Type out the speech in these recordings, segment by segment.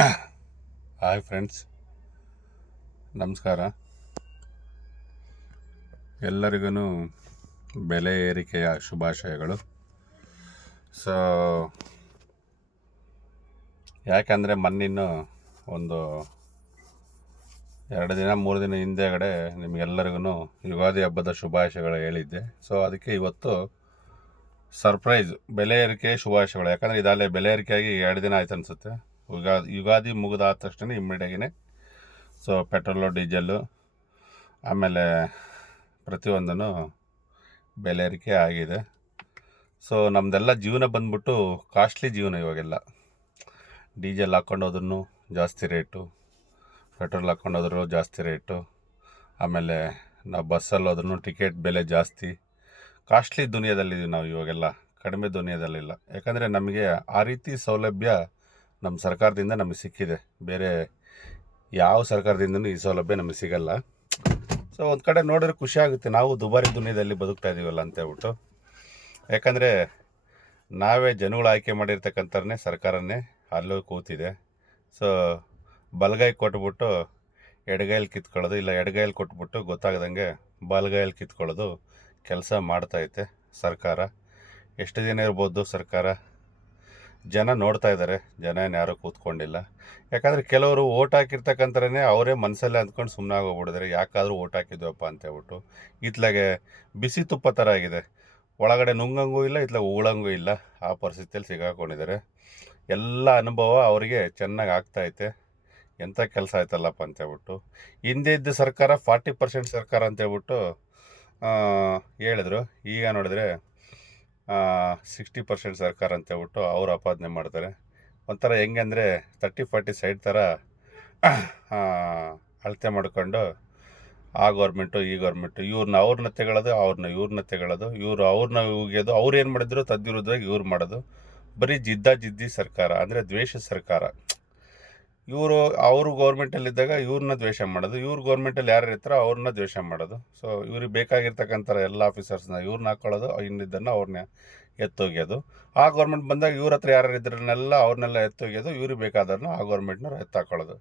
Hi friends ನಮಸ್ಕಾರ. ಎಲ್ಲರಿಗೂ ಬೆಲೆ ಏರಿಕೆಯ ಶುಭಾಶಯಗಳು. ಸೊ ಯಾಕಂದರೆ ಮಣ್ಣಿನ್ನು ಒಂದು ಎರಡು ದಿನ, ಮೂರು ದಿನ ಹಿಂದೆಗಡೆ ನಿಮಗೆಲ್ಲರಿಗೂ ಯುಗಾದಿ ಹಬ್ಬದ ಶುಭಾಶಯಗಳು ಹೇಳಿದ್ದೆ. ಸೊ ಅದಕ್ಕೆ ಇವತ್ತು ಸರ್ಪ್ರೈಸ್ ಬೆಲೆ ಏರಿಕೆ ಶುಭಾಶಯಗಳು. ಯಾಕಂದರೆ ಇದಾಗಲೇ ಬೆಲೆ ಏರಿಕೆಯಾಗಿ ಎರಡು ದಿನ ಆಯ್ತು ಅನಿಸುತ್ತೆ ಯುಗಾದಿ ಯುಗಾದಿ ಮುಗಿದಾದ ತಕ್ಷಣ ಇಮ್ಮಿಡಿಯಾಗಿನೇ. ಸೊ ಪೆಟ್ರೋಲು ಡೀಸೆಲ್ಲು ಆಮೇಲೆ ಪ್ರತಿಯೊಂದೂ ಬೆಲೆ ಏರಿಕೆ ಆಗಿದೆ. ಸೊ ನಮ್ಮದೆಲ್ಲ ಜೀವನ ಬಂದ್ಬಿಟ್ಟು ಕಾಸ್ಟ್ಲಿ ಜೀವನ ಇವಾಗೆಲ್ಲ. ಡೀಸೆಲ್ ಹಾಕ್ಕೊಂಡೋದ್ರೂ ಜಾಸ್ತಿ ರೇಟು ಪೆಟ್ರೋಲ್ ಹಾಕ್ಕೊಂಡೋದ್ರು ಜಾಸ್ತಿ ರೇಟು, ಆಮೇಲೆ ನಾವು ಬಸ್ಸಲ್ಲಿ ಹೋದ್ರೂ ಟಿಕೆಟ್ ಬೆಲೆ ಜಾಸ್ತಿ. ಕಾಸ್ಟ್ಲಿ ದುನಿಯಾದಲ್ಲಿದ್ದೀವಿ ನಾವು ಇವಾಗೆಲ್ಲ, ಕಡಿಮೆ ದುನಿಯಾದಲ್ಲಿಲ್ಲ. ಯಾಕಂದರೆ ನಮಗೆ ಆ ರೀತಿ ಸೌಲಭ್ಯ ನಮ್ಮ ಸರ್ಕಾರದಿಂದ ನಮಗೆ ಸಿಕ್ಕಿದೆ. ಬೇರೆ ಯಾವ ಸರ್ಕಾರದಿಂದನೂ ಈ ಸೌಲಭ್ಯ ನಮಗೆ ಸಿಗಲ್ಲ. ಸೊ ಒಂದು ಕಡೆ ನೋಡಿದ್ರೆ ಖುಷಿ ಆಗುತ್ತೆ. ನಾವು ದುಬಾರಿ ದುನಿಯಾದಲ್ಲಿ ಬದುಕ್ತಾ ಇದ್ದೀವಲ್ಲ ಅಂತ ಹೇಳ್ಬಿಟ್ಟು. ಯಾಕಂದರೆ ನಾವೇ ಜನಗಳು ಆಯ್ಕೆ ಮಾಡಿರ್ತಕ್ಕಂಥವ್ರನ್ನೇ ಸರ್ಕಾರನೇ ಅಲ್ಲೂ ಕೂತಿದೆ. ಸೊ ಬಲಗೈ ಕೊಟ್ಬಿಟ್ಟು ಎಡಗೈಲಿ ಕಿತ್ಕೊಳ್ಳೋದು, ಇಲ್ಲ ಎಡಗೈಲಿ ಕೊಟ್ಬಿಟ್ಟು ಗೊತ್ತಾಗದಂಗೆ ಬಲಗೈಲಿ ಕಿತ್ಕೊಳ್ಳೋದು ಕೆಲಸ ಮಾಡ್ತೈತೆ ಸರ್ಕಾರ. ಎಷ್ಟು ದಿನ ಇರ್ಬೋದು ಸರ್ಕಾರ? ಜನ ನೋಡ್ತಾ ಇದ್ದಾರೆ. ಜನ ಏನು ಯಾರೂ ಕೂತ್ಕೊಂಡಿಲ್ಲ. ಯಾಕಂದರೆ ಕೆಲವರು ಓಟ್ ಹಾಕಿರ್ತಕ್ಕಂಥರೇ ಅವರೇ ಮನಸ್ಸಲ್ಲೇ ಅಂದ್ಕೊಂಡು ಸುಮ್ಮನೆ ಆಗೋಗ್ಬಿಡಿದ್ರೆ ಯಾಕಾದರೂ ಓಟ್ ಹಾಕಿದ್ವಪ್ಪ ಅಂತ ಹೇಳ್ಬಿಟ್ಟು. ಇತ್ಲಾಗೆ ಬಿಸಿ ತುಪ್ಪ ಥರ ಆಗಿದೆ. ಒಳಗಡೆ ನುಂಗಂಗೂ ಇಲ್ಲ ಇತ್ಲಾಗ ಉಗಳಂಗೂ ಇಲ್ಲ. ಆ ಪರಿಸ್ಥಿತಿಯಲ್ಲಿ ಸಿಗಾಕೊಂಡಿದ್ದಾರೆ. ಎಲ್ಲ ಅನುಭವ ಅವರಿಗೆ ಚೆನ್ನಾಗಿ ಆಗ್ತೈತೆ ಎಂಥ ಕೆಲಸ ಆಯ್ತಲ್ಲಪ್ಪ ಅಂತೇಳ್ಬಿಟ್ಟು ಹಿಂದೆ ಇದ್ದ ಸರ್ಕಾರ ಫಾರ್ಟಿ ಪರ್ಸೆಂಟ್ ಸರ್ಕಾರ ಅಂತ ಹೇಳ್ಬಿಟ್ಟು ಆ, ಹೇಳಿದ್ರು. ಈಗ ನೋಡಿದ್ರೆ ಸಿಕ್ಸ್ಟಿ ಪರ್ಸೆಂಟ್ ಸರ್ಕಾರ ಅಂತ ಹೇಳ್ಬಿಟ್ಟು ಅವರು ಆಪಾದನೆ ಮಾಡ್ತಾರೆ. ಒಂಥರ ಹೆಂಗೆ ಅಂದರೆ ತರ್ಟಿ ಫಾರ್ಟಿ ಸೈಡ್ ಥರ ಅಳತೆ ಮಾಡ್ಕೊಂಡು ಆ ಗೌರ್ಮೆಂಟು ಈ ಗೌರ್ಮೆಂಟು ಇವ್ರನ್ನ ಅವ್ರನ್ನ ತೆಗೊಳ್ಳೋದು ಅವ್ರನ್ನ ಇವ್ರನ್ನ ತೆಗೊಳ್ಳೋದು ಇವರು ಅವ್ರನ್ನ ಉಗಿಯೋದು, ಅವ್ರು ಏನು ಮಾಡಿದ್ರು ತದ್ವಿರುದ್ಧವಾಗಿ ಇವ್ರು ಮಾಡೋದು. ಬರೀ ಜಿದ್ದಾ ಜಿದ್ದಿ ಸರ್ಕಾರ, ಅಂದರೆ ದ್ವೇಷ ಸರ್ಕಾರ. ಇವರು ಅವರು ಗೌರ್ಮೆಂಟಲ್ಲಿದ್ದಾಗ ಇವ್ರನ್ನ ದ್ವೇಷ ಮಾಡೋದು, ಇವ್ರು ಗೌರ್ಮೆಂಟಲ್ಲಿ ಯಾರು ಇರ್ತಾರೋ ಅವ್ರನ್ನ ದ್ವೇಷ ಮಾಡೋದು. ಸೊ ಇವ್ರಿಗೆ ಬೇಕಾಗಿರ್ತಕ್ಕಂಥ ಎಲ್ಲ ಆಫೀಸರ್ಸ್ನ ಇವ್ರನ್ನ ಹಾಕ್ಕೊಳ್ಳೋದು ಇನ್ನಿದ್ದನ್ನು ಅವ್ರನ್ನ ಎತ್ತೋಗ್ಯೋದು. ಆ ಗೌರ್ಮೆಂಟ್ ಬಂದಾಗ ಇವ್ರ ಹತ್ರ ಯಾರು ಇದ್ರನ್ನೆಲ್ಲ ಅವ್ರನ್ನೆಲ್ಲ ಎತ್ತೋಗ್ಯೋದು, ಇವ್ರಿಗೆ ಬೇಕಾದವ್ರನ್ನ ಆ ಗೌರ್ಮೆಂಟ್ನವ್ರು ಎತ್ತಾಕೊಳ್ಳೋದು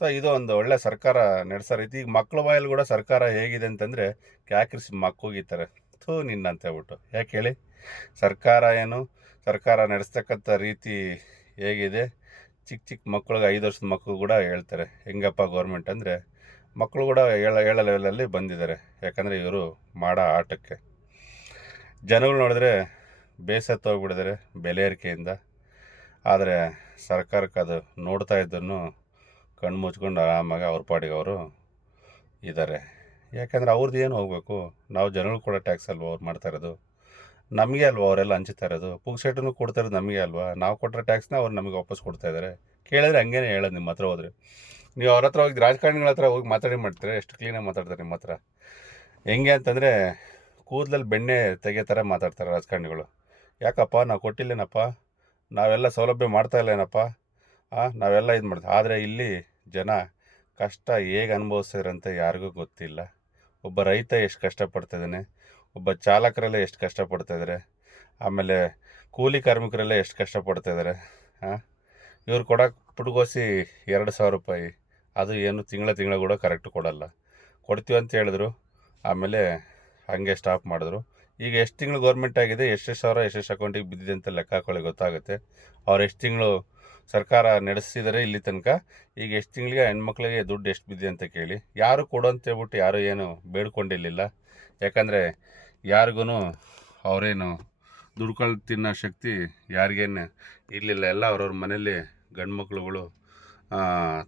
ಸೊ ಇದು ಒಂದು ಒಳ್ಳೆ ಸರ್ಕಾರ ನಡೆಸೋ ರೀತಿ, ಈಗ ಮಕ್ಳ ಬಾಯಲ್ಲಿ ಕೂಡ ಸರ್ಕಾರ ಹೇಗಿದೆ ಅಂತಂದರೆ, ಕ್ಯಾಕ್ರಿಸಿ ಮಕ್ಕೋಗಿತಾರೆ ಥೂ ನಿನ್ನ ಅಂತ ಹೇಳ್ಬಿಟ್ಟು. ಯಾಕೆ ಹೇಳಿ? ಸರ್ಕಾರ ಏನು, ಸರ್ಕಾರ ನಡೆಸ್ತಕ್ಕಂಥ ರೀತಿ ಹೇಗಿದೆ? ಚಿಕ್ಕ ಚಿಕ್ಕ ಮಕ್ಳಿಗೆ ಐದು ವರ್ಷದ ಮಕ್ಕಳು ಕೂಡ ಹೇಳ್ತಾರೆ. ಹೆಂಗಪ್ಪ ಗೌರ್ಮೆಂಟ್ ಅಂದರೆ ಮಕ್ಕಳು ಕೂಡ ಏಳ ಏಳ ಲೆವೆಲಲ್ಲಿ ಬಂದಿದ್ದಾರೆ. ಯಾಕಂದರೆ ಇವರು ಮಾಡೋ ಆಟಕ್ಕೆ. ಜನಗಳು ನೋಡಿದ್ರೆ ಬೇಸತ್ತು ಹೋಗ್ಬಿಡಿದ್ರೆ ಬೆಲೆ ಏರಿಕೆಯಿಂದ. ಆದರೆ ಸರ್ಕಾರಕ್ಕೆ ಅದು ನೋಡ್ತಾ ಇದ್ದನ್ನು ಕಣ್ಣು ಮುಚ್ಕೊಂಡು ಆರಾಮಾಗಿ ಅವ್ರ ಪಾಡಿಗೆ ಅವರು ಇದ್ದಾರೆ. ಯಾಕಂದರೆ ಅವ್ರದ್ದು ಏನು ಹೋಗಬೇಕು? ನಾವು ಜನಗಳು ಕೂಡ ಟ್ಯಾಕ್ಸ್ ಅಲ್ವಾ ಅವ್ರು ಮಾಡ್ತಾ ಇರೋದು? ನಮಗೆ ಅಲ್ವಾ ಅವರೆಲ್ಲ ಹಂಚ್ತಾ ಇರೋದು ಪುಕ್ಸೆಟನ್ನು ಕೊಡ್ತಾ ಇರೋದು ನಮಗೆ ಅಲ್ವಾ? ನಾವು ಕೊಟ್ಟರೆ ಟ್ಯಾಕ್ಸ್ನ ಅವ್ರು ನಮಗೆ ವಾಪಸ್ ಕೊಡ್ತಾ ಇದ್ದಾರೆ ಕೇಳಿದ್ರೆ ಹಂಗೇನೆ ಹೇಳೋದು ನಿಮ್ಮ ಹತ್ರ ಹೋದ್ರೆ. ನೀವು ಅವ್ರ ಹತ್ರ ಹೋಗಿ ರಾಜಕಾರಣಿಗಳ ಹತ್ರ ಹೋಗಿ ಮಾತಾಡಿ ಮಾಡ್ತಾರೆ? ಎಷ್ಟು ಕ್ಲೀನಾಗಿ ಮಾತಾಡ್ತಾರೆ ನಿಮ್ಮ ಹತ್ರ? ಹೆಂಗೆ ಅಂತಂದರೆ ಕೂದಲಲ್ಲಿ ಬೆಣ್ಣೆ ತೆಗೆ ಥರ ಮಾತಾಡ್ತಾರೆ ರಾಜಕಾರಣಿಗಳು. ಯಾಕಪ್ಪ? ನಾವು ಕೊಟ್ಟಿಲ್ಲೇನಪ್ಪ? ನಾವೆಲ್ಲ ಸೌಲಭ್ಯ ಮಾಡ್ತಾ ಇಲ್ಲ ಏನಪ್ಪ? ನಾವೆಲ್ಲ ಇದು ಮಾಡ್ತೀವಿ. ಆದರೆ ಇಲ್ಲಿ ಜನ ಕಷ್ಟ ಹೇಗೆ ಅನುಭವಿಸ್ತಾರಂತ ಯಾರಿಗೂ ಗೊತ್ತಿಲ್ಲ. ಒಬ್ಬ ರೈತ ಎಷ್ಟು ಕಷ್ಟಪಡ್ತಿದ್ದಾನೆ ಒಬ್ಬ ಚಾಲಕರೆಲ್ಲ ಎಷ್ಟು ಕಷ್ಟಪಡ್ತಾಯಿದ್ದಾರೆ ಆಮೇಲೆ ಕೂಲಿ ಕಾರ್ಮಿಕರೆಲ್ಲ ಎಷ್ಟು ಕಷ್ಟಪಡ್ತಾಯಿದ್ದಾರೆ ಹಾಂ ಇವ್ರು ಕೊಡೋಕೆ ಪುಟ್ಗೋಸಿ ಎರಡು ಸಾವಿರ ರೂಪಾಯಿ. ಅದು ಏನು ತಿಂಗಳ ತಿಂಗಳ ಕೂಡ ಕರೆಕ್ಟ್ ಕೊಡಲ್ಲ. ಕೊಡ್ತೀವಿ ಅಂತ ಹೇಳಿದ್ರು. ಆಮೇಲೆ ಹಾಗೆ ಸ್ಟಾಪ್ ಮಾಡಿದ್ರು. ಈಗ ಎಷ್ಟು ತಿಂಗಳು ಗೌರ್ಮೆಂಟ್ ಆಗಿದೆ ಎಷ್ಟೆಷ್ಟು ಸಾವಿರ ಎಷ್ಟೆಷ್ಟು ಅಕೌಂಟಿಗೆ ಬಿದ್ದಿದೆ ಅಂತ ಲೆಕ್ಕ ಹಾಕೊಳ್ಳಿ ಗೊತ್ತಾಗುತ್ತೆ. ಅವ್ರು ಎಷ್ಟು ತಿಂಗಳು ಸರ್ಕಾರ ನಡೆಸಿದರೆ ಇಲ್ಲಿ ತನಕ. ಈಗ ಎಷ್ಟು ತಿಂಗಳಿಗೆ ಹೆಣ್ಮಕ್ಳಿಗೆ ದುಡ್ಡು ಎಷ್ಟು ಬಿದ್ದಿದೆ ಅಂತ ಕೇಳಿ. ಯಾರು ಕೊಡು ಅಂತ ಹೇಳ್ಬಿಟ್ಟು ಯಾರು ಏನು ಬೇಡ್ಕೊಂಡಿರಲಿಲ್ಲ. ಯಾಕಂದರೆ ಯಾರಿಗೂ ಅವರೇನು ದುಡ್ಕೊಂಡು ತಿನ್ನೋ ಶಕ್ತಿ ಯಾರಿಗೇನು ಇರಲಿಲ್ಲ. ಎಲ್ಲ ಅವ್ರವ್ರ ಮನೇಲಿ ಗಂಡು ಮಕ್ಳುಗಳು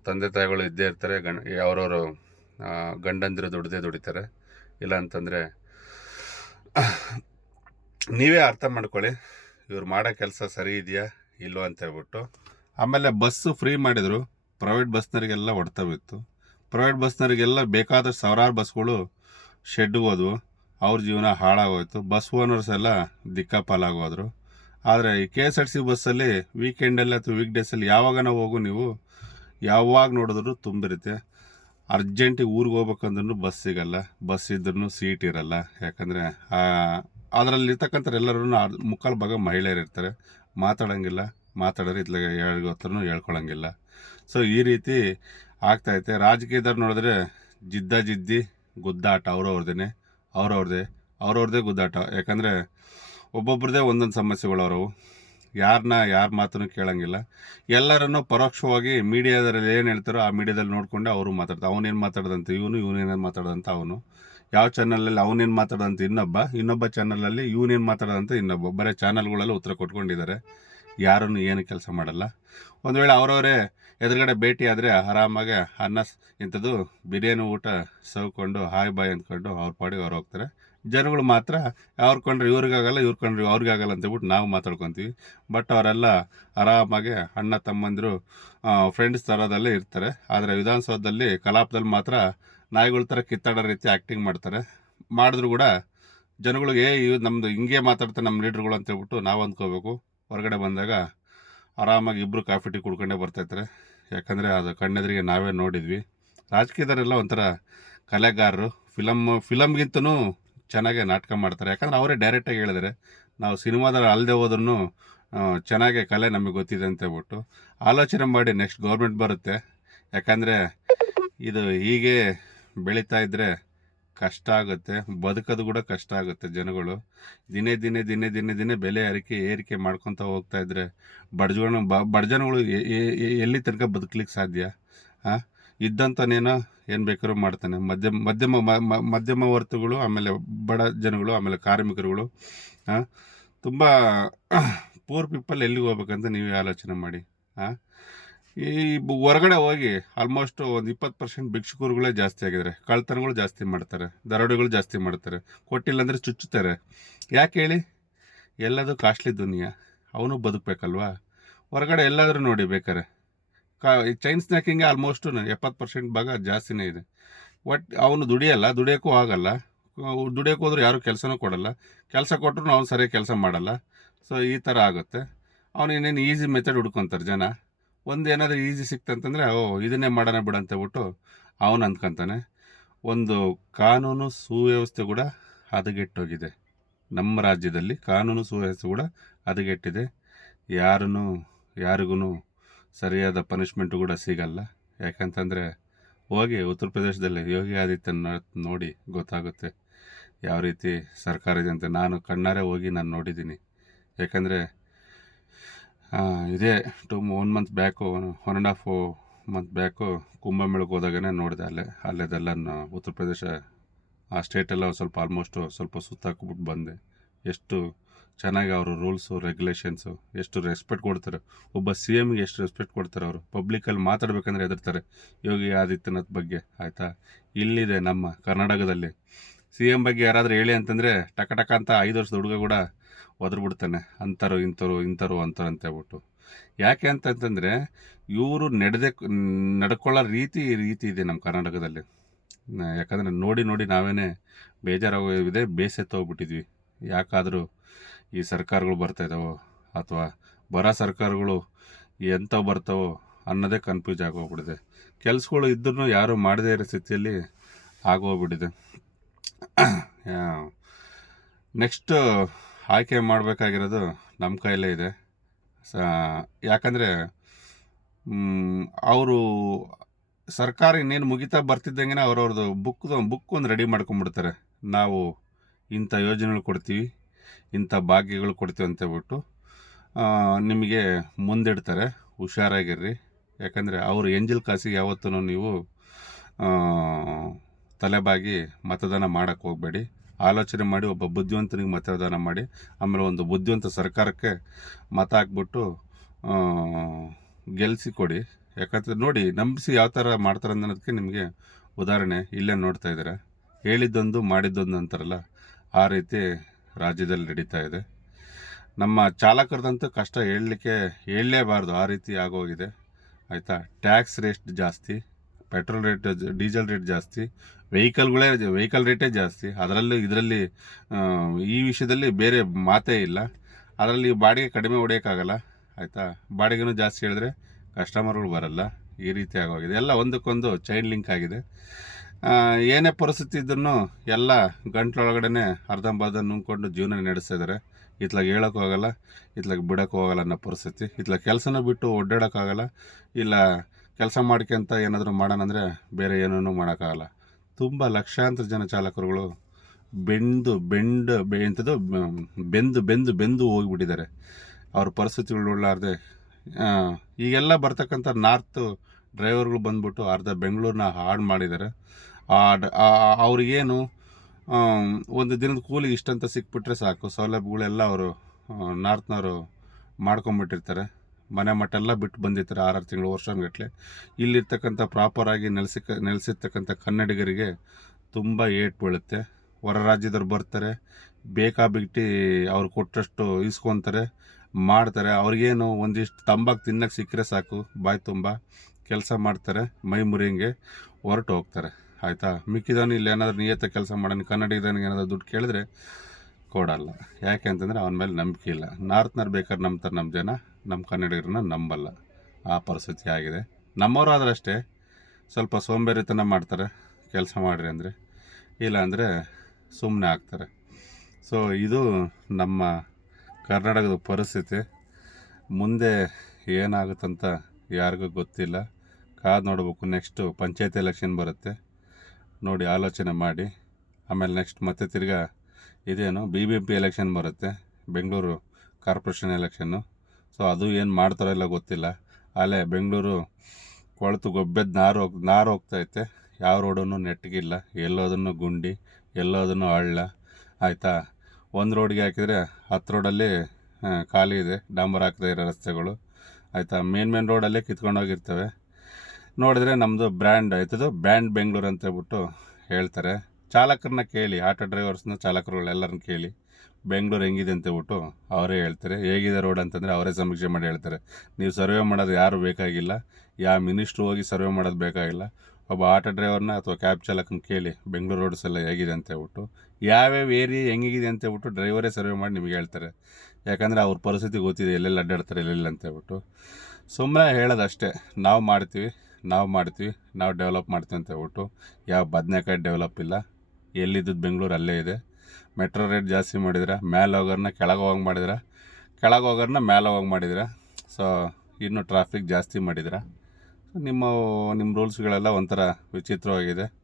ತಂದೆ ತಾಯಿಗಳು ಇದ್ದೇ ಇರ್ತಾರೆ. ಗಂಡ ಅವರವರು ಗಂಡಂದಿರು ದುಡ್ದೇ ದುಡಿತಾರೆ. ಇಲ್ಲ ಅಂತಂದರೆ ನೀವೇ ಅರ್ಥ ಮಾಡ್ಕೊಳ್ಳಿ. ಇವ್ರು ಮಾಡೋ ಕೆಲಸ ಸರಿ ಇದೆಯಾ ಇಲ್ಲೋ ಅಂತ ಹೇಳ್ಬಿಟ್ಟು. ಆಮೇಲೆ ಬಸ್ಸು ಫ್ರೀ ಮಾಡಿದರು. ಪ್ರೈವೇಟ್ ಬಸ್ನವರಿಗೆಲ್ಲ ಹೊಡ್ತಾ ಬಿತ್ತು ಪ್ರೈವೇಟ್ ಬಸ್ನವರಿಗೆಲ್ಲ ಬೇಕಾದಷ್ಟು ಸಾವಿರಾರು ಬಸ್ಗಳು ಶೆಡ್ಗೆ ಹೋದ್ವು. ಅವ್ರ ಜೀವನ ಹಾಳಾಗೋಯ್ತು. ಬಸ್ ಓನರ್ಸ್ ಎಲ್ಲ ದಿಕ್ಕಾಪಾಲಾಗೋದ್ರು. ಆದರೆ ಈ ಕೆ ಎಸ್ ಆರ್ ಸಿ ಬಸ್ಸಲ್ಲಿ ವೀಕೆಂಡಲ್ಲಿ ಅಥವಾ ವೀಕ್ ಡೇಸಲ್ಲಿ ಯಾವಾಗನ ಹೋಗು ನೀವು, ಯಾವಾಗ ನೋಡಿದ್ರು ತುಂಬಿರುತ್ತೆ. ಅರ್ಜೆಂಟಿಗೆ ಊರಿಗೆ ಹೋಗ್ಬೇಕಂದ್ರೂ ಬಸ್ ಸಿಗಲ್ಲ. ಬಸ್ ಇದ್ರೂ ಸೀಟ್ ಇರಲ್ಲ. ಯಾಕಂದರೆ ಅದರಲ್ಲಿ ಇರ್ತಕ್ಕಂಥ ಎಲ್ಲರೂ ಮುಕ್ಕಾಲು ಭಾಗ ಮಹಿಳೆಯರು ಇರ್ತಾರೆ. ಮಾತಾಡೋಂಗಿಲ್ಲ. ಮಾತಾಡೋರು ಇತ್ಲಾಗ ಹತ್ರನೂ ಹೇಳ್ಕೊಳಂಗಿಲ್ಲ. ಸೊ ಈ ರೀತಿ ಆಗ್ತೈತೆ ರಾಜಕೀಯದವ್ರು ನೋಡಿದ್ರೆ ಜಿದ್ದ ಜಿದ್ದಿ, ಗುದ್ದಾಟ ಅವ್ರವ್ರದೇ ಅವ್ರವ್ರದೇ ಅವ್ರವ್ರದೇ ಗುದ್ದಾಟ. ಯಾಕಂದರೆ ಒಬ್ಬೊಬ್ರದೇ ಒಂದೊಂದು ಸಮಸ್ಯೆಗಳು ಅವರು ಯಾರನ್ನ ಯಾರ ಮಾತನ್ನು ಕೇಳಂಗಿಲ್ಲ. ಎಲ್ಲರನ್ನು ಪರೋಕ್ಷವಾಗಿ ಮೀಡಿಯಾದಲ್ಲಿ ಏನು ಹೇಳ್ತಾರೋ ಆ ಮೀಡಿಯಾದಲ್ಲಿ ನೋಡಿಕೊಂಡು ಅವರು ಮಾತಾಡ್ತಾರೆ. ಅವನೇನು ಮಾತಾಡ್ದಂತೆ? ಇವನು ಇವನೇನೇನು ಮಾತಾಡ್ದಂತ ಅವನು. ಯಾವ ಚಾನಲಲ್ಲಿ ಅವನೇನು ಮಾತಾಡ್ದಂತ? ಇನ್ನೊಬ್ಬ. ಇನ್ನೊಬ್ಬ ಚಾನಲಲ್ಲಿ ಇವನೇನು ಮಾತಾಡ್ದಂತ? ಇನ್ನೊಬ್ಬ. ಬರೀ ಚಾನಲ್ಗಳಲ್ಲಿ ಉತ್ತರ ಕೊಟ್ಕೊಂಡಿದ್ದಾರೆ. ಯಾರನ್ನು ಏನು ಕೆಲಸ ಮಾಡಲ್ಲ. ಒಂದು ವೇಳೆ ಅವರವರೇ ಎದುರುಗಡೆ ಭೇಟಿ ಆದರೆ ಆರಾಮಾಗಿ ಅನ್ನ ಇಂಥದ್ದು ಬಿರಿಯಾನಿ ಊಟ ಸವ್ಕೊಂಡು ಹಾಯ್ ಬಾಯ್ ಅಂದ್ಕೊಂಡು ಅವ್ರ ಪಾಡಿಗೆ ಅವ್ರು ಹೋಗ್ತಾರೆ. ಜನಗಳು ಮಾತ್ರ ಅವ್ರು ಕಂಡ್ರೆ ಇವ್ರಿಗಾಗಲ್ಲ, ಇವ್ರು ಕಂಡ್ರೆ ಅವ್ರಿಗಾಗಲ್ಲ ಅಂತೇಳ್ಬಿಟ್ಟು ನಾವು ಮಾತಾಡ್ಕೊತೀವಿ. ಬಟ್ ಅವರೆಲ್ಲ ಆರಾಮಾಗಿ ಅಣ್ಣ, ತಮ್ಮಂದಿರು ಫ್ರೆಂಡ್ಸ್ ಥರದಲ್ಲೇ ಇರ್ತಾರೆ. ಆದರೆ ವಿಧಾನಸೌಧದಲ್ಲಿ ಕಲಾಪದಲ್ಲಿ ಮಾತ್ರ ನಾಯಿಗಳ ಥರ ಕಿತ್ತಾಡೋ ರೀತಿ ಆ್ಯಕ್ಟಿಂಗ್ ಮಾಡ್ತಾರೆ. ಮಾಡಿದ್ರು ಕೂಡ ಜನಗಳಿಗೆ ಏ ಇವ್ ನಮ್ಮದು ಹಿಂಗೆ ಮಾತಾಡ್ತಾರೆ ನಮ್ಮ ಲೀಡ್ರುಗಳು ಅಂತ ಹೇಳ್ಬಿಟ್ಟು ನಾವು ಅಂದ್ಕೋಬೇಕು. ಹೊರಗಡೆ ಬಂದಾಗ ಆರಾಮಾಗಿ ಇಬ್ಬರು ಕಾಫಿ ಟೀ ಕುಡ್ಕೊಂಡೇ ಬರ್ತಾಯಿರ್ತಾರೆ ಯಾಕಂದರೆ ಅದು ಕಣ್ಣೆದ್ರಿಗೆ ನಾವೇ ನೋಡಿದ್ವಿ. ರಾಜಕೀಯದವರೆಲ್ಲ ಒಂಥರ ಕಲೆಗಾರರು. ಫಿಲಮ್, ಫಿಲಮ್ಗಿಂತನೂ ಚೆನ್ನಾಗೆ ನಾಟಕ ಮಾಡ್ತಾರೆ. ಯಾಕಂದ್ರೆ ಅವರೇ ಡೈರೆಕ್ಟಾಗಿ ಹೇಳಿದರೆ. ನಾವು ಸಿನಿಮಾದಲ್ಲಿ ಅಲ್ಲದೆ ಹೋದ್ರೂ ಚೆನ್ನಾಗೆ ಕಲೆ ನಮಗೆ ಗೊತ್ತಿದೆ ಅಂತ ಹೇಳ್ಬಿಟ್ಟು ಆಲೋಚನೆ ಮಾಡಿ ನೆಕ್ಸ್ಟ್ ಗೌರ್ಮೆಂಟ್ ಬರುತ್ತೆ. ಯಾಕಂದರೆ ಇದು ಹೀಗೆ ಬೆಳೀತಾ ಇದ್ದರೆ ಕಷ್ಟ ಆಗುತ್ತೆ, ಬದುಕೋದು ಕೂಡ ಕಷ್ಟ ಆಗುತ್ತೆ ಜನಗಳು. ದಿನೇ ದಿನೇ ದಿನೇ ದಿನೇ ದಿನೇ ಬೆಲೆ ಏರಿಕೆ ಏರಿಕೆ ಮಾಡ್ಕೊತ ಹೋಗ್ತಾ ಇದ್ರೆ ಬಡಜನ ಬಡ ಜನಗಳು ಎಲ್ಲಿ ತನಕ ಬದುಕಲಿಕ್ಕೆ ಸಾಧ್ಯ? ಹಾಂ ಇದ್ದಂತನೇನೋ ಏನು ಬೇಕಾದ್ರೂ ಮಾಡ್ತಾನೆ. ಮಧ್ಯಮ ಮಧ್ಯಮ ಮಧ್ಯಮ ವರ್ತುಗಳು, ಆಮೇಲೆ ಬಡ ಜನಗಳು, ಆಮೇಲೆ ಕಾರ್ಮಿಕರುಗಳು ಹಾಂ ತುಂಬ ಪೂರ್ ಪೀಪಲ್ ಎಲ್ಲಿಗೆ ಹೋಗ್ಬೇಕಂತ ನೀವೇ ಆಲೋಚನೆ ಮಾಡಿ. ಹಾಂ ಈ ಹೊರಗಡೆ ಹೋಗಿ ಆಲ್ಮೋಸ್ಟ್ ಒಂದು ಇಪ್ಪತ್ತು ಪರ್ಸೆಂಟ್ ಭಿಕ್ಷುಕರುಗಳೇ ಜಾಸ್ತಿ ಆಗಿದ್ದಾರೆ. ಕಳ್ತನಗಳು ಜಾಸ್ತಿ ಮಾಡ್ತಾರೆ. ದರೋಡೆಗಳು ಜಾಸ್ತಿ ಮಾಡ್ತಾರೆ. ಕೊಟ್ಟಿಲ್ಲ ಅಂದರೆ ಚುಚ್ಚುತ್ತಾರೆ. ಯಾಕೆ ಹೇಳಿ? ಎಲ್ಲದೂ ಕಾಸ್ಟ್ಲಿ ದುನಿಯಾ. ಅವನು ಬದುಕಬೇಕಲ್ವಾ? ಹೊರಗಡೆ ಎಲ್ಲಾದರೂ ನೋಡಿ ಬೇಕಾರೆ ಕಾ ಚೈನ್ ಸ್ನ್ಯಾಕಿಂಗ್ ಆಲ್ಮೋಸ್ಟ್ ಎಪ್ಪತ್ತು ಪರ್ಸೆಂಟ್ ಭಾಗ ಜಾಸ್ತಿನೇ ಇದೆ. ಒಟ್ ಅವನು ದುಡಿಯಲ್ಲ, ದುಡಿಯೋಕ್ಕೂ ಆಗಲ್ಲ. ದುಡಿಯೋಕ್ಕೆ ದುಡಿಯೋಕೆ ಹೋದ್ರೆ ಯಾರೂ ಕೆಲಸನೂ ಕೊಡಲ್ಲ. ಕೆಲಸ ಕೊಟ್ಟರು ಅವ್ನು ಸರಿಯಾಗಿ ಕೆಲಸ ಮಾಡಲ್ಲ. ಸೊ ಈ ಥರ ಆಗುತ್ತೆ. ಅವನು ಇನ್ನೇನು ಈಸಿ ಮೆಥಡ್ ಹುಡ್ಕೊತಾರೆ ಜನ. ಒಂದು ಏನಾದರೂ ಈಸಿ ಸಿಕ್ತಂತಂದರೆ ಓ, ಇದನ್ನೇ ಮಾಡೋಣ ಬಿಡು ಅಂತ ಹೇಳ್ಬಿಟ್ಟು ಅವನು ಅಂದ್ಕೊಂತಾನೆ ಒಂದು ಕಾನೂನು ಸುವ್ಯವಸ್ಥೆ ಕೂಡ ಹದಗೆಟ್ಟೋಗಿದೆ. ನಮ್ಮ ರಾಜ್ಯದಲ್ಲಿ ಕಾನೂನು ಸುವ್ಯವಸ್ಥೆ ಕೂಡ ಹದಗೆಟ್ಟಿದೆ. ಯಾರೂ ಯಾರಿಗೂ ಸರಿಯಾದ ಪನಿಷ್ಮೆಂಟು ಕೂಡ ಸಿಗಲ್ಲ. ಯಾಕಂತಂದರೆ, ಹೋಗಿ ಉತ್ತರ ಪ್ರದೇಶದಲ್ಲಿ ಯೋಗಿ ಆದಿತ್ಯನಾಥ್ ನೋಡಿ ಗೊತ್ತಾಗುತ್ತೆ ಯಾವ ರೀತಿ ಸರ್ಕಾರ ಇದೆ ಅಂತ ನಾನು ಕಣ್ಣಾರೆ ಹೋಗಿ ನಾನು ನೋಡಿದ್ದೀನಿ. ಯಾಕಂದರೆ ಇದೇ two one month back one and half month back ಕುಂಭಮೇಳಕ್ಕೆ ಹೋದಾಗನೇ ನೋಡಿದೆ ಅಲ್ಲೇ ಅಲ್ಲೇದೆಲ್ಲ ಉತ್ತರ ಪ್ರದೇಶ, ಆ ಸ್ಟೇಟೆಲ್ಲ ಸ್ವಲ್ಪ ಆಲ್ಮೋಸ್ಟು ಸ್ವಲ್ಪ ಸುತ್ತಾಕ್ಬಿಟ್ಟು ಬಂದೆ. ಎಷ್ಟು ಚೆನ್ನಾಗಿ ಅವರು ರೂಲ್ಸು ರೆಗ್ಯುಲೇಷನ್ಸು ಎಷ್ಟು ರೆಸ್ಪೆಕ್ಟ್ ಕೊಡ್ತಾರೆ. ಒಬ್ಬ ಸಿ ಎಮ್ಗೆ ಎಷ್ಟು ರೆಸ್ಪೆಕ್ಟ್ ಕೊಡ್ತಾರೆ ಅವರು. ಪಬ್ಲಿಕಲ್ಲಿ ಮಾತಾಡ್ಬೇಕಂದ್ರೆ ಹೆದರ್ತಾರೆ. ಯೋಗಿ ಆದಿತ್ಯನಾಥ್ ಬಗ್ಗೆ, ಆಯಿತಾ? ಇಲ್ಲಿದೆ ನಮ್ಮ ಕರ್ನಾಟಕದಲ್ಲಿ. ಸಿ ಎಂ ಬಗ್ಗೆ ಯಾರಾದರೂ ಹೇಳಿ ಅಂತಂದರೆ ಟಕ ಟಕ ಅಂತ ಐದು ವರ್ಷದ ಹುಡುಗ ಕೂಡ ಒದರ್ಬಿಡ್ತಾನೆ. ಅಂಥರು, ಇಂಥರು ಇಂಥರು ಅಂಥರು ಅಂತ ಹೇಳ್ಬಿಟ್ಟು. ಯಾಕೆ ಅಂತಂತಂದರೆ ಇವರು ನಡೆದೇ ನಡ್ಕೊಳ್ಳೋ ರೀತಿ ರೀತಿ ಇದೆ ನಮ್ಮ ಕರ್ನಾಟಕದಲ್ಲಿ. ಯಾಕಂದರೆ ನೋಡಿ ನೋಡಿ ನಾವೇನೇ ಬೇಜಾರಾಗೋಗಿದೆ ಬೇಸೆತ್ತೋಗ್ಬಿಟ್ಟಿದ್ವಿ ಯಾಕಾದರೂ ಈ ಸರ್ಕಾರಗಳು ಬರ್ತಾ ಇದ್ದಾವೋ, ಅಥವಾ ಬರೋ ಸರ್ಕಾರಗಳು ಎಂಥವು ಬರ್ತಾವೋ ಅನ್ನೋದೇ ಕನ್ಫ್ಯೂಸ್ ಆಗೋಗ್ಬಿಟ್ಟಿದೆ. ಕೆಲಸಗಳು ಇದ್ರೂ ಯಾರೂ ಮಾಡದೇ ಇರೋ ಸ್ಥಿತಿಯಲ್ಲಿ ಆಗೋಗ್ಬಿಟ್ಟಿದೆ. ನೆಕ್ಸ್ಟ್ ಆಯ್ಕೆ ಮಾಡಬೇಕಾಗಿರೋದು ನಮ್ಮ ಕೈಲೇ ಇದೆ. ಸ, ಯಾಕಂದರೆ ಅವರು ಸರ್ಕಾರ ಇನ್ನೇನು ಮುಗಿತಾ ಬರ್ತಿದ್ದಂಗೆ ಅವ್ರವ್ರದ್ದು ಬುಕ್ದು ಬುಕ್ ಒಂದು ರೆಡಿ ಮಾಡ್ಕೊಂಡ್ಬಿಡ್ತಾರೆ. ನಾವು ಇಂಥ ಯೋಜನೆಗಳು ಕೊಡ್ತೀವಿ, ಇಂಥ ಭಾಗ್ಯಗಳು ಕೊಡ್ತೀವಿ ಅಂತ ಹೇಳ್ಬಿಟ್ಟು ನಿಮಗೆ ಮುಂದಿಡ್ತಾರೆ. ಹುಷಾರಾಗಿರ್ರಿ. ಯಾಕಂದರೆ ಅವರು ಎಂಜಲ್ ಕಾಸಿಗೆ ಯಾವತ್ತೂ ನೀವು ತಲೆಬಾಗಿ ಮತದಾನ ಮಾಡೋಕ್ಕೆ ಹೋಗಬೇಡಿ. ಆಲೋಚನೆ ಮಾಡಿ, ಒಬ್ಬ ಬುದ್ಧಿವಂತನಿಗೆ ಮತದಾನ ಮಾಡಿ, ಆಮೇಲೆ ಒಂದು ಬುದ್ಧಿವಂತ ಸರ್ಕಾರಕ್ಕೆ ಮತ ಹಾಕ್ಬಿಟ್ಟು ಗೆಲ್ಲಿಸಿ ಕೊಡಿ ಯಾಕಂದ್ರೆ ನೋಡಿ, ನಂಬಿಸಿ ಯಾವ ಥರ ಮಾಡ್ತಾರೆ ಅನ್ನೋದಕ್ಕೆ ನಿಮಗೆ ಉದಾಹರಣೆ ಇಲ್ಲೇ ನೋಡ್ತಾ ಇದ್ದಾರೆ. ಹೇಳಿದ್ದೊಂದು, ಮಾಡಿದ್ದೊಂದು ಅಂತಾರಲ್ಲ, ಆ ರೀತಿ ರಾಜ್ಯದಲ್ಲಿ ನಡೀತಾ ಇದೆ. ನಮ್ಮ ಚಾಲಕರದಂತೂ ಕಷ್ಟ ಹೇಳಲಿಕ್ಕೆ ಹೇಳಲೇಬಾರ್ದು, ಆ ರೀತಿ ಆಗೋಗಿದೆ. ಆಯಿತಾ? ಟ್ಯಾಕ್ಸ್ ರೇಟ್ ಜಾಸ್ತಿ, ಪೆಟ್ರೋಲ್ ರೇಟ್ ಡೀಸೆಲ್ ರೇಟ್ ಜಾಸ್ತಿ ವೆಹಿಕಲ್ಗಳೇ ವೆಹಿಕಲ್ ರೇಟೇ ಜಾಸ್ತಿ. ಅದರಲ್ಲೂ ಇದರಲ್ಲಿ ಈ ವಿಷಯದಲ್ಲಿ ಬೇರೆ ಮಾತೇ ಇಲ್ಲ. ಅದರಲ್ಲಿ ಬಾಡಿಗೆ ಕಡಿಮೆ ಹೊಡೆಯೋಕ್ಕಾಗಲ್ಲ. ಆಯಿತಾ? ಬಾಡಿಗೆನೂ ಜಾಸ್ತಿ ಹೇಳಿದ್ರೆ ಕಸ್ಟಮರ್ಗಳು ಬರಲ್ಲ. ಈ ರೀತಿ ಆಗೋಗಿದೆ. ಎಲ್ಲ ಒಂದಕ್ಕೊಂದು ಚೈನ್ ಲಿಂಕ್ ಆಗಿದೆ. ಏನೇ ಪರಿಸ್ಥಿತಿ ಇದ್ರೂ ಎಲ್ಲ ಗಂಟ್ಲೊಳಗಡೆ ಅರ್ಧಂಬರ್ಧ ನುಂಗ್ಕೊಂಡು ಜೀವನ ನಡೆಸ್ತಾ ಇದ್ದಾರೆ. ಇತ್ಲಾಗ ಹೇಳೋಕ್ಕೂ ಹೋಗಲ್ಲ ಇತ್ಲಾಗ ಬಿಡೋಕ್ಕೂ ಹೋಗಲ್ಲ ಅನ್ನೋ ಪರಿಸ್ಥಿತಿ. ಇತ್ಲಾಗ ಕೆಲಸನ ಬಿಟ್ಟು ಒಡ್ಡಾಡೋಕ್ಕಾಗಲ್ಲ. ಇಲ್ಲ ಕೆಲಸ ಮಾಡ್ಕೊಂತ ಏನಾದರೂ ಮಾಡೋಣ ಅಂದರೆ ಬೇರೆ ಏನೂ ಮಾಡೋಕ್ಕಾಗಲ್ಲ. ತುಂಬ ಲಕ್ಷಾಂತರ ಜನ ಚಾಲಕರುಗಳು ಬೆಂದು ಬೆಂಡು ಎಂಥದ್ದು ಬೆಂದು ಬೆಂದು ಬೆಂದು ಹೋಗಿಬಿಟ್ಟಿದ್ದಾರೆ. ಅವ್ರ ಪರಿಸ್ಥಿತಿಗಳು ಆ, ಈಗೆಲ್ಲ ಬರ್ತಕ್ಕಂಥ ನಾರ್ತ್ ಡ್ರೈವರ್ಗಳು ಬಂದ್ಬಿಟ್ಟು ಅರ್ಧ ಬೆಂಗಳೂರನ್ನ ಹಾಳು ಮಾಡಿದ್ದಾರೆ. ಆ ಅವ್ರಿಗೇನು ಒಂದು ದಿನದ ಕೂಲಿ ಇಷ್ಟಂತ ಸಿಕ್ಬಿಟ್ರೆ ಸಾಕು. ಸೌಲಭ್ಯಗಳೆಲ್ಲ ಅವರು ನಾರ್ತ್ನವರು ಮಾಡ್ಕೊಂಬಿಟ್ಟಿರ್ತಾರೆ. ಮನೆ ಮಟ್ಟ ಎಲ್ಲ ಬಿಟ್ಟು ಬಂದಿರ್ತಾರೆ ಆರಾರು ತಿಂಗಳು ವರ್ಷಗಟ್ಟಲೆ ಇಲ್ಲಿರ್ತಕ್ಕಂಥ ಪ್ರಾಪರಾಗಿ ನೆಲೆಸಿಕ, ನೆಲೆಸಿರ್ತಕ್ಕಂಥ ಕನ್ನಡಿಗರಿಗೆ ತುಂಬ ಏಟ್ ಬೀಳುತ್ತೆ. ಹೊರ ರಾಜ್ಯದವ್ರು ಬರ್ತಾರೆ, ಬೇಕಾಬಿಟ್ಟು ಅವ್ರು ಕೊಟ್ಟಷ್ಟು ಇಸ್ಕೊತಾರೆ, ಮಾಡ್ತಾರೆ. ಅವ್ರಿಗೇನು ಒಂದಿಷ್ಟು ತಂಬಾಕು ತಿನ್ನಕ್ಕೆ ಸಿಕ್ಕರೆ ಸಾಕು, ಬಾಯಿ ತುಂಬ ಕೆಲಸ ಮಾಡ್ತಾರೆ, ಮೈ ಮುರಿಯಂಗೆ ಹೊರಟು ಹೋಗ್ತಾರೆ ಆಯಿತಾ? ಮಿಕ್ಕಿದವನು ಇಲ್ಲಿ ಏನಾದರೂ ನಿಯತ್ತ ಕೆಲಸ ಮಾಡೋಣ ಕನ್ನಡಿಗದವನಿಗೆ ಏನಾದರೂ ದುಡ್ಡು ಕೇಳಿದ್ರೆ ಕೊಡಲ್ಲ. ಯಾಕೆ ಅಂತಂದರೆ ಅವನ ಮೇಲೆ ನಂಬಿಕೆ ಇಲ್ಲ. ನಾರ್ತ್ನವ್ರು ಬೇಕಾದ್ರೆ ನಂಬ್ತಾರೆ ನಮ್ಮ ಜನ, ನಮ್ಮ ಕನ್ನಡಿಗರನ್ನ ನಂಬಲ್ಲ. ಆ ಪರಿಸ್ಥಿತಿ ಆಗಿದೆ. ನಮ್ಮವರು ಆದ್ರೆ ಅಷ್ಟೇ. ಸ್ವಲ್ಪ ಸೋಂಬೇರಿತನ ಮಾಡ್ತಾರೆ. ಕೆಲಸ ಮಾಡಿರಿ ಅಂದರೆ. ಇಲ್ಲ ಅಂದರೆ ಸುಮ್ಮನೆ ಆಗ್ತಾರೆ. ಸೊ ಇದು ನಮ್ಮ ಕರ್ನಾಟಕದ ಪರಿಸ್ಥಿತಿ. ಮುಂದೆ ಏನಾಗುತ್ತಂತ ಯಾರಿಗೂ ಗೊತ್ತಿಲ್ಲ. ಕಾದು ನೋಡಬೇಕು. ನೆಕ್ಸ್ಟು ಪಂಚಾಯತ್ ಎಲೆಕ್ಷನ್ ಬರುತ್ತೆ. ನೋಡಿ, ಆಲೋಚನೆ ಮಾಡಿ. ಆಮೇಲೆ ನೆಕ್ಸ್ಟ್ ಮತ್ತೆ ತಿರ್ಗಾ ಇದೇನು ಬಿ ಬಿ ಪಿ ಎಲೆಕ್ಷನ್ ಬರುತ್ತೆ, ಬೆಂಗಳೂರು ಕಾರ್ಪೊರೇಷನ್ ಎಲೆಕ್ಷನ್ನು ಸೊ ಅದು ಏನು ಮಾಡ್ತಾರೋ ಇಲ್ಲ ಗೊತ್ತಿಲ್ಲ. ಅಲ್ಲೇ ಬೆಂಗಳೂರು ಕೊಳತು ಗೊಬ್ಬೆದ್ದು ನಾರು ಹೋಗ್, ನಾರು ಹೋಗ್ತೈತೆ. ಯಾವ ರೋಡನ್ನು ನೆಟ್ಟಗಿಲ್ಲ. ಎಲ್ಲೋದನ್ನು ಗುಂಡಿ, ಎಲ್ಲೋದನ್ನು ಹಳ್ಳ. ಆಯಿತಾ? ಒಂದು ರೋಡ್ಗೆ ಹಾಕಿದರೆ ಹತ್ತು ರೋಡಲ್ಲಿ ಖಾಲಿ ಇದೆ. ಡಾಂಬರ್ ಹಾಕ್ತಾ ಇರೋ ರಸ್ತೆಗಳು. ಆಯಿತಾ? ಮೇನ್ ಮೇನ್ ರೋಡಲ್ಲೇ ಕಿತ್ಕೊಂಡೋಗಿರ್ತವೆ ನೋಡಿದ್ರೆ ನಮ್ಮದು ಬ್ರ್ಯಾಂಡ್, ಆಯ್ತದು? ಬ್ರ್ಯಾಂಡ್ ಬೆಂಗಳೂರು ಅಂತ ಹೇಳ್ಬಿಟ್ಟು ಹೇಳ್ತಾರೆ. ಚಾಲಕರನ್ನ ಕೇಳಿ, ಆಟೋ ಡ್ರೈವರ್ಸ್ನ ಚಾಲಕರುಗಳೆಲ್ಲರನ್ನ ಕೇಳಿ, ಬೆಂಗಳೂರು ಹೆಂಗಿದೆ ಅಂತ ಹೇಳ್ಬಿಟ್ಟು ಅವರೇ ಹೇಳ್ತಾರೆ. ಹೇಗಿದೆ ರೋಡ್ ಅಂತಂದರೆ ಅವರೇ ಸಮೀಕ್ಷೆ ಮಾಡಿ ಹೇಳ್ತಾರೆ. ನೀವು ಸರ್ವೆ ಮಾಡೋದು ಯಾರು ಬೇಕಾಗಿಲ್ಲ ಯಾವ ಮಿನಿಸ್ಟ್ರು ಹೋಗಿ ಸರ್ವೆ ಮಾಡೋದು ಬೇಕಾಗಿಲ್ಲ, ಒಬ್ಬ ಆಟೋ ಡ್ರೈವರ್ನ ಅಥವಾ ಕ್ಯಾಬ್ ಚಾಲಕನ ಕೇಳಿ, ಬೆಂಗಳೂರು ರೋಡ್ಸ್ ಎಲ್ಲ ಹೇಗಿದೆ ಅಂತ ಹೇಳ್ಬಿಟ್ಟು, ಯಾವ್ಯಾವ ಏರಿಯಾ ಹೆಂಗಿದೆ ಅಂತ ಹೇಳ್ಬಿಟ್ಟು ಡ್ರೈವರೇ ಸರ್ವೆ ಮಾಡಿ ನಿಮಗೆ ಹೇಳ್ತಾರೆ. ಯಾಕಂದರೆ ಅವ್ರ ಪರಿಸ್ಥಿತಿ ಗೊತ್ತಿದೆ, ಎಲ್ಲೆಲ್ಲಿ ಅಡ್ಡಾಡ್ತಾರೆ, ಎಲ್ಲೆಲ್ಲ ಅಂತ ಹೇಳ್ಬಿಟ್ಟು. ಸುಮ್ಮನೆ ಹೇಳೋದಷ್ಟೇ, ನಾವು ಮಾಡ್ತೀವಿ ನಾವು ಮಾಡ್ತೀವಿ, ನಾವು ಡೆವಲಪ್ ಮಾಡ್ತೀವಿ ಅಂತ ಹೇಳ್ಬಿಟ್ಟು, ಯಾವ ಬದನೆಕಾಯಿ ಡೆವಲಪ್ ಇಲ್ಲ. ಎಲ್ಲಿದ್ದದ್ದು ಬೆಂಗಳೂರು ಅಲ್ಲೇ ಇದೆ. ಮೆಟ್ರೋ ರೇಟ್ ಜಾಸ್ತಿ ಮಾಡಿದ್ರೆ ಮೇಲೆ ಹೋಗೋರನ್ನ ಕೆಳಗೆ ಹೋಗಿ ಮಾಡಿದ್ರೆ ಕೆಳಗೆ ಹೋಗೋರನ್ನ ಮೇಲೆ ಹೋಗಿ ಮಾಡಿದ್ರೆ ಸೊ ಇನ್ನು ಟ್ರಾಫಿಕ್ ಜಾಸ್ತಿ ಮಾಡಿದ್ರೆ ನಿಮ್ಮ ನಿಮ್ಮ ರೂಲ್ಸ್ಗಳೆಲ್ಲ ಒಂಥರ ವಿಚಿತ್ರವಾಗಿದೆ.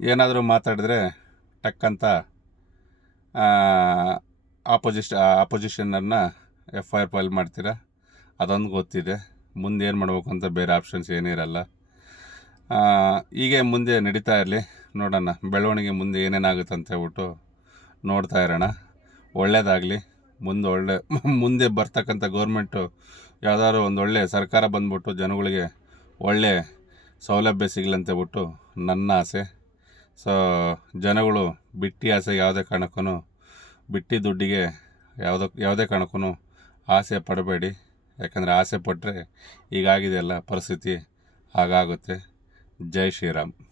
ಏನಾದರೂ ಮಾತಾಡಿದ್ರೆ ಟಕ್ಕಂತ ಆಪೋಸಿಷ್ ಆಪೋಸಿಷನನ್ನು ಎಫ್ ಐ ಆರ್ ಫೈಲ್ ಮಾಡ್ತೀರಾ? ಅದೊಂದು ಗೊತ್ತಿದೆ. ಮುಂದೆ ಏನು ಮಾಡಬೇಕು ಅಂತ ಬೇರೆ ಆಪ್ಷನ್ಸ್ ಏನಿರಲ್ಲ. ಆ, ಹೀಗೆ ಮುಂದೆ ನಡೀತಾ ಇರಲಿ. ನೋಡೋಣ ಬೆಳವಣಿಗೆ ಮುಂದೆ ಏನೇನಾಗುತ್ತೆ ಅಂತ ಹೇಳ್ಬಿಟ್ಟು ನೋಡ್ತಾ ಇರೋಣ. ಒಳ್ಳೇದಾಗಲಿ, ಮುಂದೆ ಒಳ್ಳೆ, ಮುಂದೆ ಬರ್ತಕ್ಕಂಥ ಗೌರ್ಮೆಂಟು ಯಾವುದಾದ್ರು ಒಂದು ಒಳ್ಳೆ ಸರ್ಕಾರ ಬಂದ್ಬಿಟ್ಟು ಜನಗಳಿಗೆ ಒಳ್ಳೆ ಸೌಲಭ್ಯ ಸಿಗ್ಲಂತೇಳ್ಬಿಟ್ಟು ನನ್ನ ಆಸೆ. ಸೊ ಜನಗಳು ಬಿಟ್ಟಿ ಆಸೆ ಯಾವುದೇ ಕಾರಣಕ್ಕೂ ಬಿಟ್ಟಿ ದುಡ್ಡಿಗೆ ಯಾವುದೋ, ಯಾವುದೇ ಕಾರಣಕ್ಕೂ ಆಸೆ ಪಡಬೇಡಿ. ಯಾಕಂದರೆ ಆಸೆ ಪಟ್ಟರೆ ಈಗಾಗಿದೆಯಲ್ಲ ಪರಿಸ್ಥಿತಿ ಹಾಗಾಗುತ್ತೆ. ಜೈ ಶ್ರೀರಾಮ್.